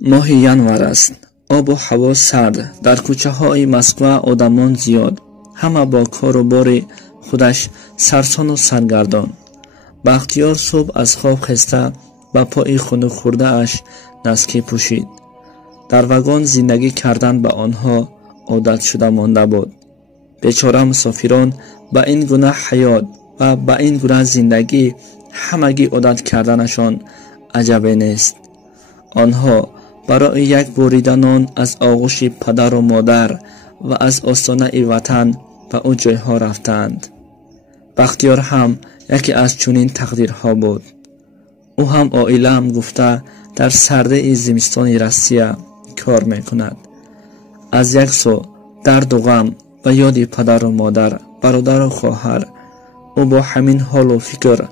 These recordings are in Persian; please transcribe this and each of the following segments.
ماه январ است. آب و هوا سرد. در کوچه های مسکو آدمان زیاد. همه با کار و بار خودش سرسان و سرگردان. بختیار صبح از خواب خسته با پای خنک خورده اش نسکی پوشید. در واگن زندگی کردن به آنها عادت شده مانده بود. بیچاره مسافران با این گونه حیات و با این گونه زندگی همگی عادت کردنشان عجبی نیست. آنها برای یک بریده نان از آغوش پدر و مادر و از آستانه وطن به او جایها رفتند. بختیار هم یکی از چنین تقدیرها بود. او هم عائله‌ام گفته در سرده زمستان روسیه کار میکند. از یک سو درد و غم و یاد پدر و مادر، برادر و خواهر، او با همین حال و فکر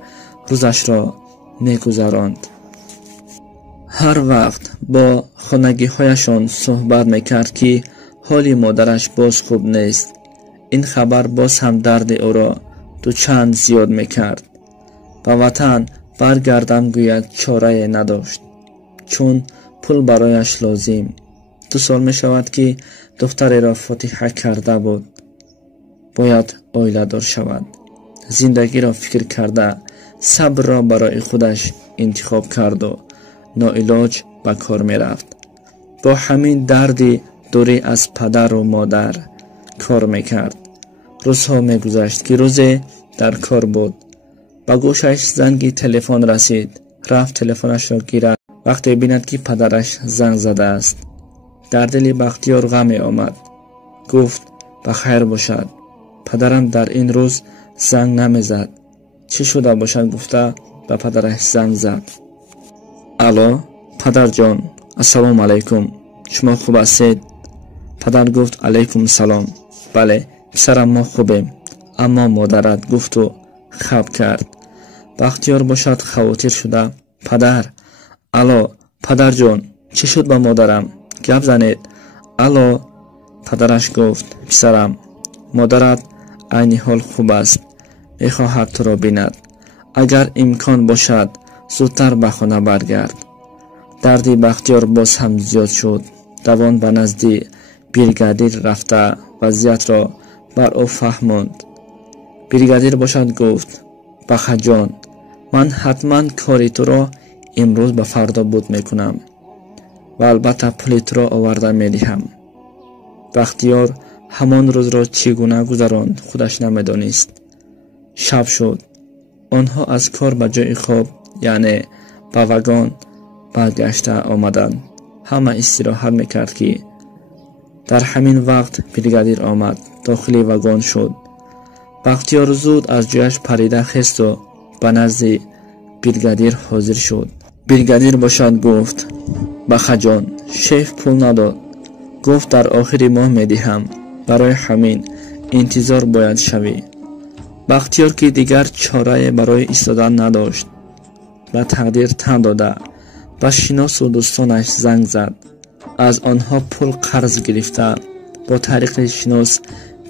روزش را میگذراند. هر وقت با خانگی هایشان صحبت میکرد که حال مادرش باز خوب نیست. این خبر باز هم درد او را دو چند زیاد میکرد. به وطن برگردم گوید چاره نداشت، چون پول برایش لازم. 2 سال می شود که دختری را فاتحه کرده بود. باید عائله دار شود. زندگی را فکر کرده صبر را برای خودش انتخاب کرد و ناعلاج به کار می رفت. با همین دردی دوری از پدر و مادر کار می کرد. روزها می گذشت که روزی در کار بود. با گوشش زنگی تلفن رسید. رفت تلفنش را گیرد. وقتی بیند که پدرش زنگ زده است، در دل بختیار غمی آمد. گفت بخیر باشد. پدرم در این روز زنگ نمیزد. چی شده باشد گفته به پدرش زنگ زد. الو پدر جان، السلام علیکم، شما خوب هستید؟ پدر گفت علیکم سلام. بله پسرم ما خوبیم، اما مادرت گفت و خب کرد. بختیار باشد خواطر شده. پدر. الو پدر جان، چی شد با مادرم؟ گپ زنید. الو. پدرش گفت پسرم، مادرت عین حال خوب است، میخواهد تو را بیند. اگر امکان باشد زودتر به خانه برگرد. دردی بختیار باز هم زیاد شد. دوان به نزد بریگادیر رفته وضعیت را بر او فهماند. بریگادیر باشد گفت بخا جان، من حتما کاری تو را امروز به فردا بود میکنم و البته پولی تو را آورده میدهم. بختیار همان روز را چگونه گذراند خودش نمیدانست. شب شد. آنها از کار به جای خواب یعنی به واگن برگشته آمدند. همه استراحت میکرد که در همین وقت بریگادیر آمد. داخل واگن شد. بختیار زود از جایش پریده خست و به نزد بریگادیر حاضر شد. بریگادیر باشد گفت بخا جان، شیف پول نداد. گفت در آخر ماه میدهم، برای همین انتظار باید شوی. بختیار که دیگر چاره برای ایستادن نداشت، به تقدیر تن داده به شناس و دوستانش زنگ زد. از آنها پول قرض گرفته با طریق شناس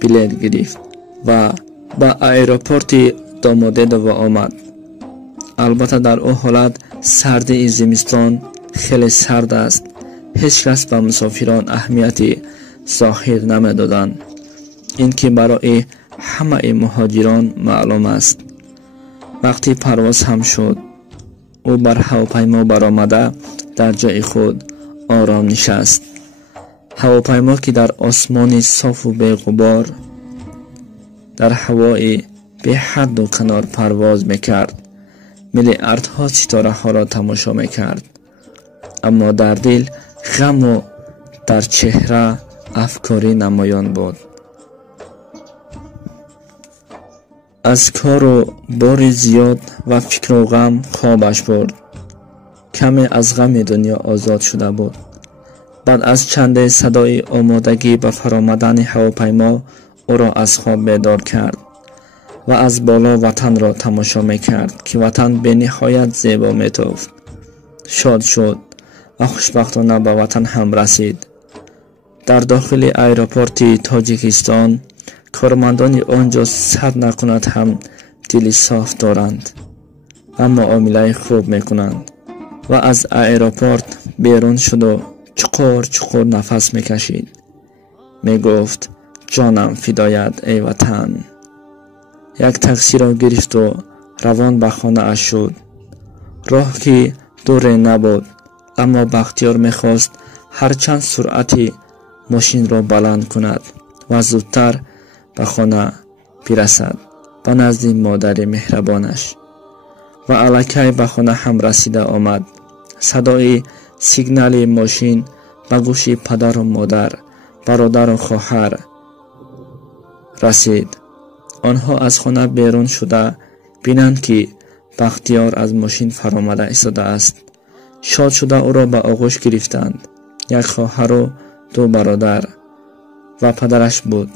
بلیط گرفت و به ایروپورت داموددو آمد. البته در او حالت سرد زمستان خیلی سرد است. هیچ کس به مسافران اهمیتی ظاهر نمی‌دادند. این که برای همه مهاجران معلوم است. وقتی پرواز هم شد، او بر هواپیما برآمده در جای خود آرام نشست. هواپیما که در آسمان صاف و بی غبار در هوای به هر دو کنار پرواز میکرد، میلیاردها ستاره ها را تماشا میکرد. اما در دل غم و در چهره افکاری نمایان بود. از کار و بار زیاد و فکر و غم خوابش برد. کمی از غم دنیا آزاد شده بود. بعد از چند صدای آمادگی به فرآمدن هواپیما او را از خواب بیدار کرد و از بالا وطن را تماشا میکرد که وطن به نهایت زیبا میتافت. شاد شد و خوشبختانه به وطن هم رسید. در داخل ایروپورت تاجیکستان کارمندان آنجا صد نکند هم دل صاف دارند و معامله خوب میکنند و از ایروپورت بیرون شد و چقور چقور نفس میکشید. میگفت جانم فدایت ای وطن. یک تاکسی را گرفت و روان به خانه اش شد. راه که دور نبود، اما بختیار میخواست هر چند سرعتی ماشین را بلند کند و زودتر به خانه برسد، به نزد مادر مهربانش. و الکی به خانه هم رسیده آمد. صدای سیگنال ماشین به گوش پدر و مادر، برادر و خواهر رسید. آنها از خانه بیرون شده بینند که بختیار از ماشین فرامده ایستاده است. شاد شده او را به آغوش گرفتند. یک خواهر و دو برادر و پدرش بود.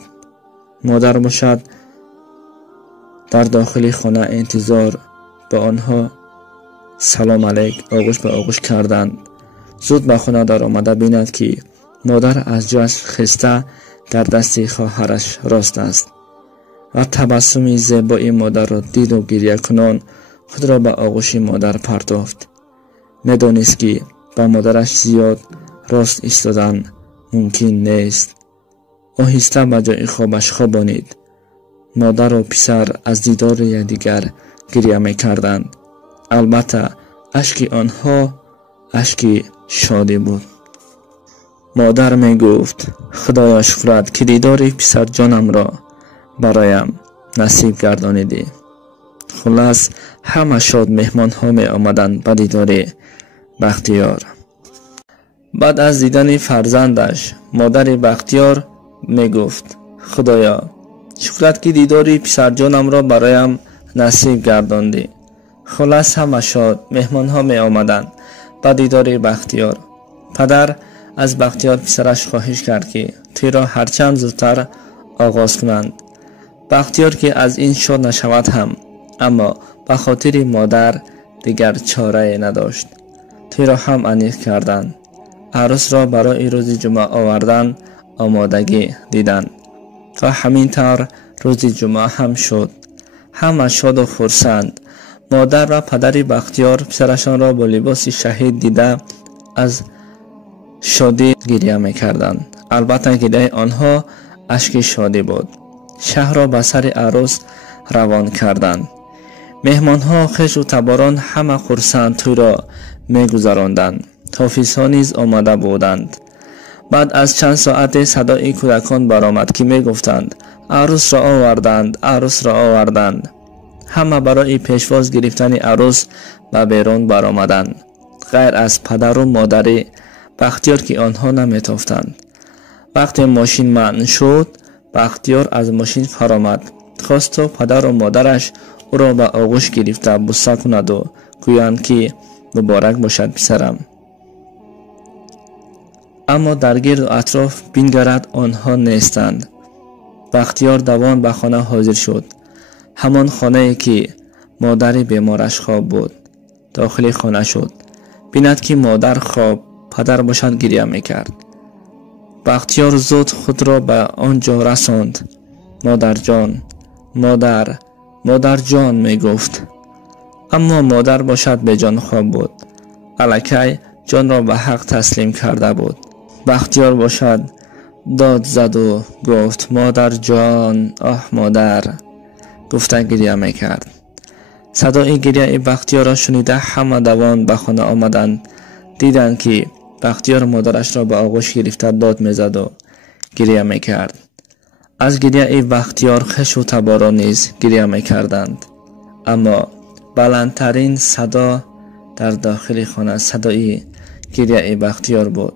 مادر باشد در داخل خانه انتظار به آنها سلام علیک آغوش به آغوش کردند. زود به خانه در آمده بیند که مادر از جایش خسته در دست خواهرش راست است و تبسم زیبای مادر را دید و گریه کنان خود را به آغوش مادر پرداخت. میدانست که با مادرش زیاد راست ایستادن ممکن نیست. آهسته به جای خوابش خوابانید. مادر و پسر از دیدار یکدیگر گریه می‌کردند. البته اشک آنها اشک شادی بود. مادر میگفت خدایا شکرت که دیدار پسر جانم را برایم نصیب گردانیدی. خلاص همه شاد مهمان ها می آمدند به دیدار بختیار. بعد از دیدن فرزندش مادر بختیار می گفت خدایا شکرت که دیدار پسر جانم را برایم نصیب گرداندی. خلاص همه شاد مهمان ها می آمدند به دیدار بختیار. پدر از بختیار پسرش خواهش کرد که توی را هرچند زودتر آغاز کنند. بختیار که از این شاد نشود هم، اما به خاطر مادر دیگر چاره نداشت. توی را هم انیق کردند. عروس را برای روز جمعه آوردن آمادگی دیدند و همین طور روز جمعه هم شد. همه شاد و خرسند. مادر و پدر بختیار پسرشان را با لباس شهید دیده از شادی گریه می‌کردند. البته گریه آنها اشک شادی بود. شهر را به سر عروس روان کردند. مهمان‌ها خوش و تباران همه خرسند توی را می‌گذراندند. حافظ‌ها نیز آمده بودند. بعد از چند ساعت صدای کودکان برآمد که می‌گفتند عروس را آوردند، عروس را آوردند. همه برای پیشواز گرفتن عروس به بیرون برآمدند، غیر از پدر و مادر بختیار که آنها نمی‌تافتند. وقتی ماشین منع شد بختیار از ماشین فرامد. خواست تا پدر و مادرش او را به آغوش گرفته بوسه کند و گویند که مبارک باشد پسرم. اما در گرد و اطراف بینگرد آنها نیستند. بختیار دوان به خانه حاضر شد. همان خانه که مادر بیمارش خواب بود. داخل خانه شد. بیند که مادر خواب، پدر باشد گریه میکرد. بختیار زود خود را به آنجا رساند. مادر جان، مادر جان می گفت. اما مادر باشد به جان خواب بود. الکی جان را به حق تسلیم کرده بود. بختیار باشد داد زد و گفت مادر جان، آه مادر، گفته گریه میکرد. صدای گریه بختیار را شنیده همه دوان به خانه آمدند. دیدند که بختیار مادرش را به آغوش گرفته داد میزد و گریه میکرد. از گریه بختیار خوش و تبارا نیز گریه میکردند. اما بلندترین صدا در داخل خانه صدای گریه بختیار بود.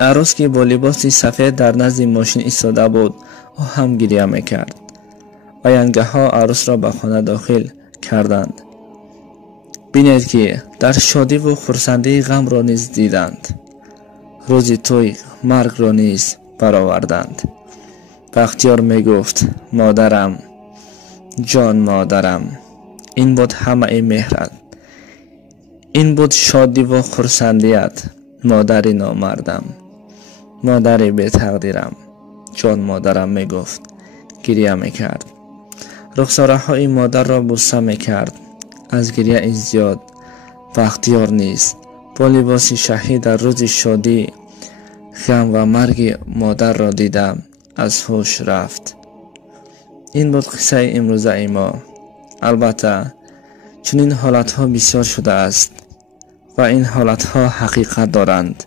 عروس که با لباس سفید در نزد ماشین ایستاده بود او هم گریه میکرد. آینگه ها عروس را به خانه داخل کردند. بینید که در شادی و خرسندی غم را نیز دیدند. روز توی مرگ را نیز برآوردند. بختیار می گفت مادرم جان، مادرم. این بود همه مهرت، این بود شادی و خرسندیت. مادر نامردم، مادر بی تقدیرم، جان مادرم می گفت. گریه می کرد. رخساره های مادر را بوسه می کرد. از گریه زیاد بختیار نیز با لباس شهید در روز شادی غم و مرگ مادر را دیدم از هوش رفت. این بود قصه امروزه ما. البته چنین حالت ها بسیار شده است و این حالت ها حقیقت دارند.